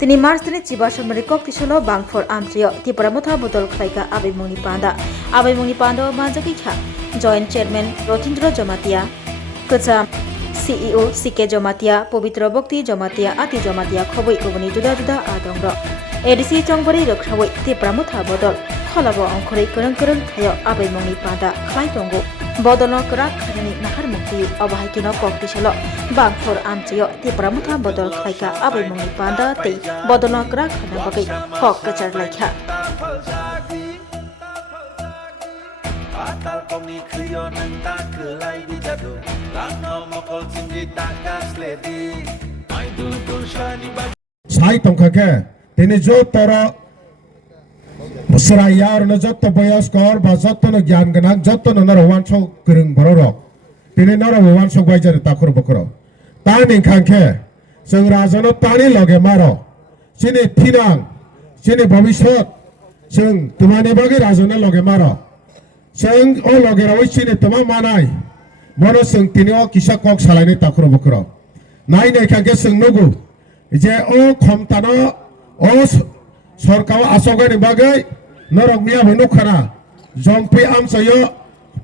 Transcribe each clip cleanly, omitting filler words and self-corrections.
Tini Mars tini ciba samari kok tisolo bangfor amtrio ti pramotha botol khlaika abai muni panda manjaki kha Joint Chairman Rotindra Jamatia Kacham CEO CK Jamatia Pavitra Bhakti Jamatia Ati Jamatia khoboi koboni juda adongro ADC Chongbari rokhraboi ti pramotha botol kholabo angkhorei kereng thayo abai muni panda khlai tongo Bodolo kerak khani nahar mukti abahai kino kok tisolo bangfor amtrio ti pramotha botol khlaika abai muni panda te bodolo kerak khana bagai kok kachar laikha Atal komi kriyo nanta kelai di jadu Lano mokol sindi takas ledi Mai dulur shani bagi Sai tongkake tini jo toro Musrayar na jotto boyaskor ba jotto na gyan ganak jotto na narawan so kereng bororok tini narawan so baijar takur bokro tani kangke sing rajano tani loge maro sini tinang sini bhabishot sing tumani bagi rajano loge maro sing o loge rawi sini tuma manai mono sing tini o kisa kok salani takur bokro nai nei kangke sing nugu je o khomtano o सरकार आसोगनि बागै नरक मिया बनुखना जंपि आमसयो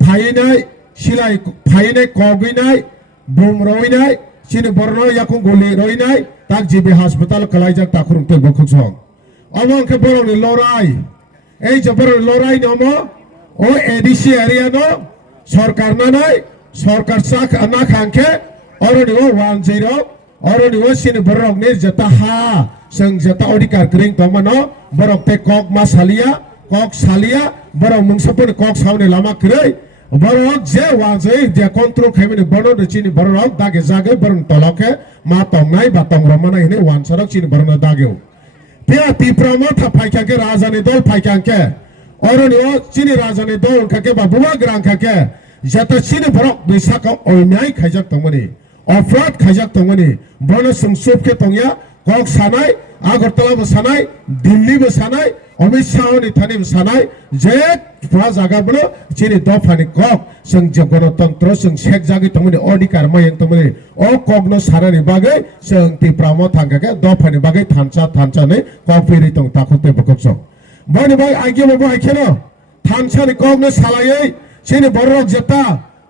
फाइनाय सिलाय फाइनाय कगिनाय बुमरइनाय सिनि बरनो याकुं गलि रइनाय ताक जिबि हासपाताल कलाइजाक ताखुरुंते बखुसं अमंके बरनि लराय এই যে বরনি লরাই নমো ও এডিসি এরিয়া নো সরকার নানাই সরকার সাক না খাংকে অরনি ও 10 অরনি ও সিনি বরক নি জতা হা जों जता अधिकार ग्रिं दंमोनो बरक ते कक मा सालिया कक सालिया बरक मुंसपन कक सावने लामा क्रै बरक जे वाजै जे कन्ट्रोल खाइमेनि बनो चिनि बरक दागे जागे बरन तलके मा तंनाय बा तंग्रमना हिने वानसरक चिनि बरन दागेव ते तिप्रामो था फाइकाके राजानि दल फाइकाके अरनि ओ चिनि राजानि दल खाके बा बुवा ग्रां खाके जता चिनि बरक बिसाका अयनाय खाइजाक तंमनि अपराध खाइजाक तंमनि बनो संसुपके तंया कक सानाय आगरतला बसानाय दिल्ली बसानाय अमित शाह नि थानि बसानाय जे फा जागा बनो चिनि दफानि कक जों जे गणतन्त्र जों सेक जागि तमनि अधिकार मयं तमनि ओ कगनो सारानि बागै जों तिप्रामो थांगाके दफानि बागै थानसा नै कफेरि तं ताखुते बकसो बनि बाय आगे बबो आखेनो थानसानि कगनो सालायै चिनि बरक जेता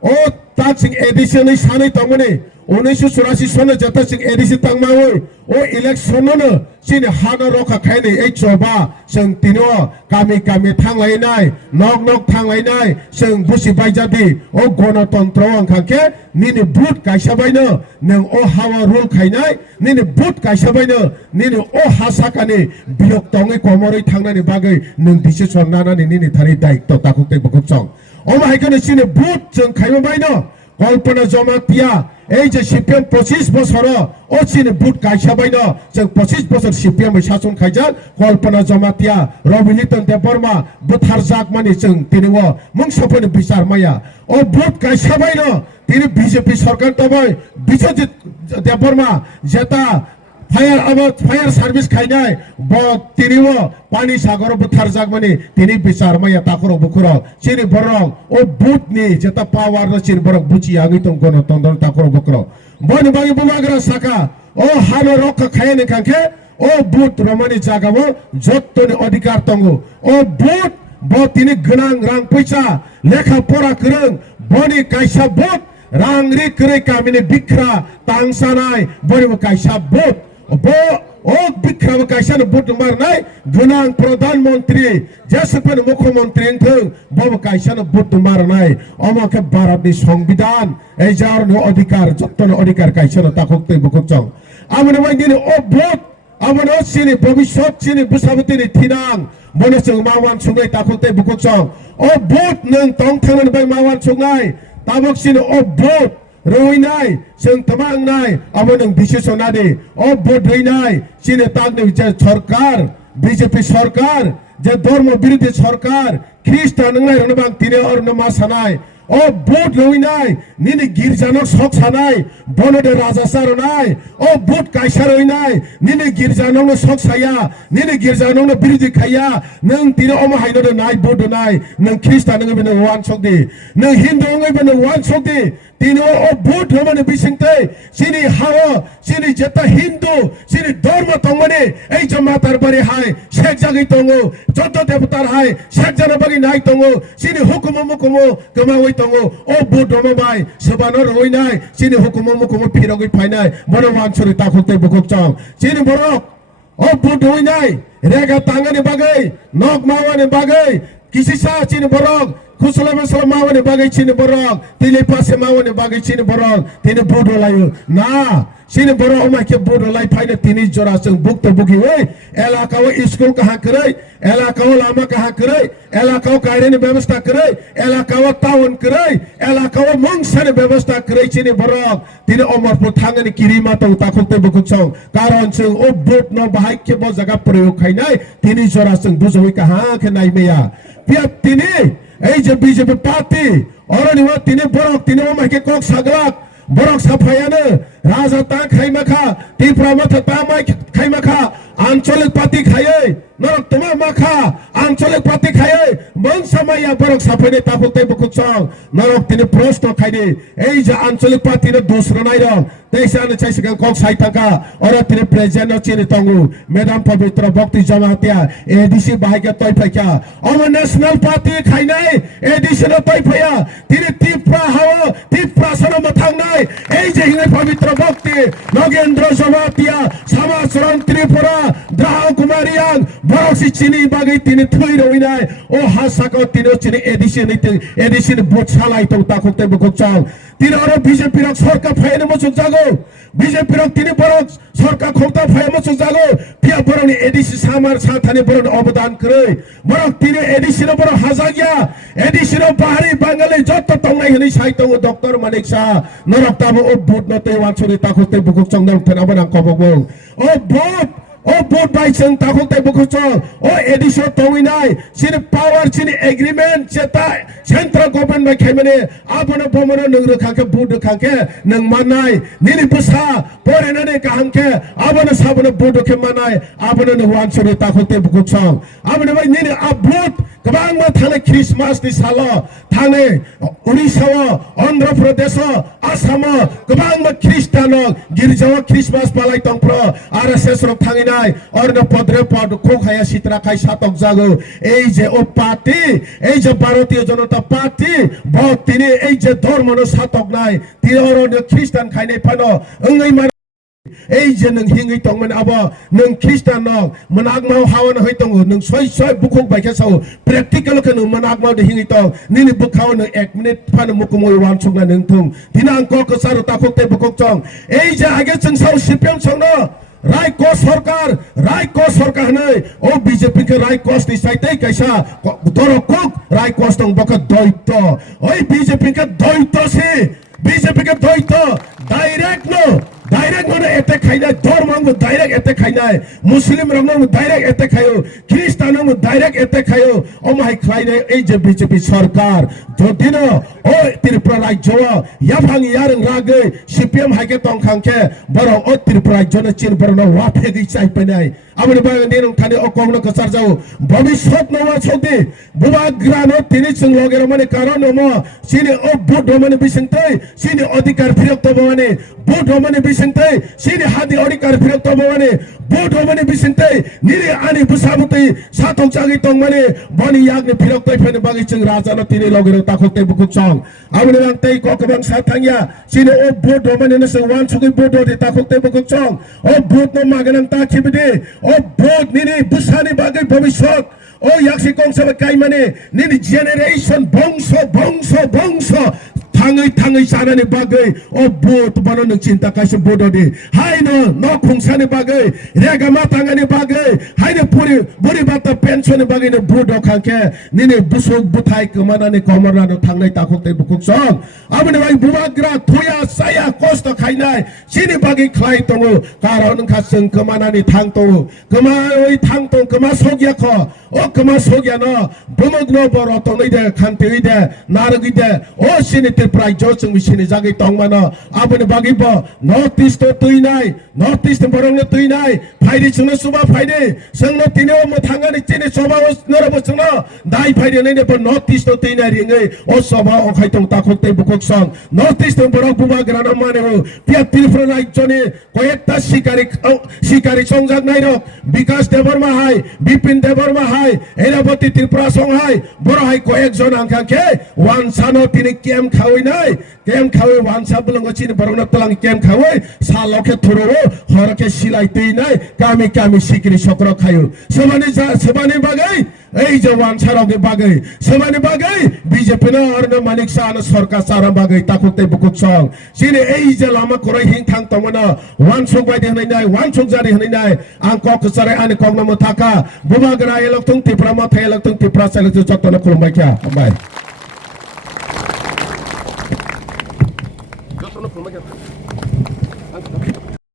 ओ तासिं एडिशन सानै तमनि 1984 सने जता सिंह एडिसी तंगमावै ओ इलेक्शन नो सिनि हाना रखा खायनि ए चोबा जों तिनो गामि थांलायनाय नक थांलायनाय जों बुसि बायजादि ओ गणतन्त्र अंखाके निनि बुट गायसाबायनो नों ओ हावा रुल खायनाय निनि बुट गायसाबायनो निनि ओ हासाकानि बिलक तङै कमरै थांनानि बागै नों डिसिसन लानानै निनि थारि दायित्व ताखुते बकुचं ओ माइकनो सिनि बुट जों खायबायनो कल्पना जमातिया এই যে সিপিএম 25 বছর ও চিনি বুট গাইসাবাইনো जों 25 বছর সিপিএম শাসন খাইজাক কল্পনা জমাতিয়া রবিলিতন দেববর্মা বুথারজাক মানি जों তিনিও মুংসফনি বিচার মায়া ও বুট গাইসাবাইনো তিনি বিজেপি সরকার তবাই বিশ্বজিৎ দেববর্মা যেটা फायर सार्विस खाइनाय ब तिनिओ पानी सागर बुथारजाक माने तिनि बिचार माया ताखरो बुखरो चिनि बरक ओ बुटनि जेता पावर न चिनि बरक बुचि आगि तं गणतन्त्र ताखरो बुखरो बनि बागि बुमाग्रा साका ओ हानो रक खायने खांखे ओ बुट रमनि जागावो जत्तनि अधिकार तंगो ओ बुट ब तिनि गनां रां पैसा लेखा परा करं बनि कायसा बुट रांरि करे कामिनि बिख्रा तांसानाय बनि कायसा बुट बो ओ बिख्राम कायसान बुट मारनाय गोनां प्रधानमंत्री जेसेफोर मुख्यमंत्री थों बब कायसान बुट मारनाय अमाके भारतनि संविधान ए जारनो अधिकार जत्तनो अधिकार कायसान ताखुते बुकुचं आमने बायदिनो ओ बुट आमनो सिनि भबिष्यत सिनि बुसाबतिनि थिनां मने जों मावान सुनाय ताखुते बुकुचं ओ बुट नों तं थांनानै बाय मावान सुनाय ताबक सिनि ओ बुट रइनाय जों तमांनाय अब नों डिसिसन आदि ओ बदइनाय चिने तागनि जे सरकार बीजेपी सरकार जे धर्म विरोधी सरकार ख्रिस्टान नंनाय रनबां तिने और नमा सानाय ओ बुट रइनाय निनि गिरजानो सक सानाय बनदे राजा सारनाय ओ बुट कायसार रइनाय निनि गिरजानो सक साया निनि गिरजानो विरोधी खाया नों तिने अमा हायनो नाय बुट नाय नों ख्रिस्टान नंगै बनो वान सकदि नों हिन्दू नंगै बनो वान सकदि tino o bud romani bisingte sini hawa sini jeta hindu sini dharma tongmani ei jamatar bari hai shek jagi tongo joto devatar hai shek jana bagi nai tongo sini hukumu mukumu kemawai tongo o bud romabai sabano roi nai sini hukumu mukumu phirogoi phainai bono wansuri takhote bukok chang sini borok o bud roi nai rega tangani bagai nok mawani bagai kisisa sini borok Kusalam mawane bagai chini borok tili pase mawane bagai chini borok tini bodo layu na sini borok oma ke bodo lai paine tini jora seng buk to buki wei elaka wo school kaha kerai elaka wo lama kaha kerai elaka wo kaire ni ব্যবস্থা kerai elaka wo town kerai elaka wo mongsa ni ব্যবস্থা kerai chini borok tini omar pu thangani kirima to takhote bukuk chong karon seng o bot no bahai ke bo jaga proyog khainai tini jora seng bujoi kaha ke nai meya piap tini এই যে BJP party অরনিবা তিনি বরক তিনি আমাকে cock সাগলাক বরক সাফায়ানো রাজা তা খাইমাখা ত্রিপুরা মাথা তা মাই খাইমাখা আঞ্চলিক পার্টি খায়ে নরক তোমা মাখা আঞ্চলিক পার্টি খায়ে মন সামাইয়া বরক সাফাইনে তাফতে বুকুচং নরক তিনি প্রশ্ন খাইনি এই যে আঞ্চলিক পার্টির দোসর নাই রং দেশান চাইসিগাং কক সাইতাকা অর তিনি প্রেজেন্ট চিনি তঙ্গু মেডাম পবিত্র ভক্তি জমাতিয়া এডিসি বাহাইকা তয়ফাইকা অম ন্যাশনাল পার্টি খাইনাই এডিসি তয়ফাইয়া তিনি ত্রিপুরা হাওয়া ত্রিপুরা সরম থাংনাই এই যে হিনে পবিত্র ভক্তি নগেন্দ্র জমাতিয়া সমাজরং ত্রিপুরা দ্রাও কুমারিয়াং বরসি চিনি বাগৈ তিনি থৈ রইনাই ও হাসাকো তিনি চিনি এডিসি ভোট সালাই তো তাকতে বুকুক চাও তিনি আর বিজেপি রক সরকার ফাইনে মচুক জাগো বিজেপি রক তিনি বরক সরকার ক্ষমতা ফাই মচুক জাগো পিয়া বরনি এডিসি সামার সাথানি বরন অবদান করে বরক তিনি এডিসি র বড় হাজাগিয়া এডিসি র পাহাড়ি বাঙালি যত তংনাই হনি সাইতো ডক্টর মানিক শাহ নরক তাবো ও ভোট নতে ওয়ানছরি তাকতে বুকুক চংদং থেনাবনা কবগো ও vote o board by seng takok te bukucho o edition towinai sini power sini agreement cheta central government by kemene abono bomono nung khake board khake nung manai nini busa porena ne kahangke abono sabono board ke manai abono ne wansore takok te bukucho abono bai nini upload kabang ma thane christmas ni salo thane odisha andhra pradesh assam kabang ma christiano girjawa christmas palai tongpro rss rok thangina অরন পদ্রে পদ খোখায়া সিতরা খাই সাতক জাগো এই যে ও party এই যে ভারতীয় জনতা party vote তিনি এই যে ধর্মনো সাতক নাই তিনি অরন খ্রিস্টান খাইনে ফানো ওই এই যে নং হিঙ্গি তংমান আবা নং খ্রিস্টান নং মনাগমাও হাওয়ান হইতং নং সয় সয় বুকুক বাইকে সাও প্র্যাকটিক্যাল কে নং মনাগমাও de হিঙ্গি তং নিনি বুখাও নং 1 মিনিট ফান মুকুমই ওয়ান ছংনা নং থুম দিনা আংক ক সারো তাকতে বুকুক চং এই যে আগে চং সাও সিপিএম সংনো রাইকো সরকার নাই ও বিজেপি কে রাইকোস নি সাইতে কাইসা দরকক রাইকোস তং বক দৈত্য ওই বিজেপি কে দৈত্য ডাইরেক্ট মানে এতে খাইনা ধর্মাঙ্গ ডাইরেক্ট এতে খাইনা মুসলিম রঙ ডাইরেক্ট এতে খায়ো খ্রিস্টান ডাইরেক্ট এতে খায়ো ও মাই খাইনা এই যে বিজেপি সরকার যদিন ও ত্রিপুরা রাজ্য ইয়াভাং ইয়ারং রাগে সিপিএম হাইকে তংখাংকে বড় ও ত্রিপুরা রাজ্য নে চিন বড় ওয়াফে গই চাইপেনাই আমনি বাগান দিন থানে ও কংগ্রেস কসার যাও ভবিষ্যৎ নওয়া ছদি বুবা গ্রানো তিনি চিং লগের মানে কারণ নম সিনি ও ভোট মানে বিসংতে সিনি অধিকার ফিরত মানে ভোট মানে বিসংতে সিনি হাদি অধিকার ফিরত মানে ভোট মানে বিসংতে নিরি আনি বুসামতে সাতং চাগি তং মানে বনি ইয়াগনি ফিরত ফেনে বাগি চিং রাজানো তিনি লগের তাখতে বুকুক চং আমনি বাং তৈ ককবাং সাথাংয়া সিনি ও ভোট মানে নসে ওয়ান সুগি ভোট দি তাখতে বুকুক চং ও ভোট ন মাগানাং তাখিবদে ও ভোট নিনি বুসানি বাগি ভবিষ্যৎ ও ইয়াকসি কংসব কাই মানে নিনি জেনারেশন বংশ থাঙै জানানি বাগै ও ভোট বানানো চিন্তা কাইসে ভোটদি হাইনো ন খুংসানি বাগै রেগামা তাঙানি বাগै হাইনো বুড়ি বাতা পেনশনি বাগै নে ভোট খাকে নিনি বুসুক বুথাই কমানানি কমরানো থাङै তাखते बुकुक सं आबनि बाय बुबाग्रा थुया साया कष्ट खाइनाय सिनि बागै ख्लाइ तंगो कारन खासं कमानानि थांतो कमा ओइ थांतो कमा सगियाखो o kama sogya no bumog no boro tonoi de khantei de naragi de o sini tripura jo chung sini jagi tongma no aboni bagi bo north east to tuinai north east borong no tuinai phaidi chungno suba phaidi sangno tine o mo thangani chini soba o nora bo chungno dai phaidi nei ne bo north east to tuinai ringai o soba o khaitong takok te bukok song north east borong buba grana mane ho pia tripura rajyoni koyekta শিকারি সংযোগ নাই রক বিকাশ দেববর্মা হাই বিপিন দেববর্মা হাই এরাবতী ত্রিপুরা সং হাই বড় হাই কয়েকজন আঙ্কাকে ওয়ানসানো তিনি কেম খাওয়াই নাই কেম খাওয়াই ওয়ানসা বলঙ্গ চিনি বরং তলাং কেম খাওয়াই সালকে থরো হরকে সিলাই তুই নাই কামি কামি শিকিরি সকর খায়ু সেবানি বাগাই এই যে ওয়ানসারকে বাগাই সেবানি বাগাই বিজেপি না অর্ণ মানিক শাহ সরকার সারা বাগাই তাকুতে বুকুক সং চিনি এই যে লামা করে হিং থাং তমনা ওয়ানসুক বাইদে হনাই নাই ওয়ানসুক জারি হনাই নাই আং কক সারে আনি কক নাম থাকা বুবাগরা এলক তুং ত্রিপুরা মাথা এলক তুং ত্রিপুরা সেলক যতন খুলমাই কিয়া বাই যতন খুলমাই কিয়া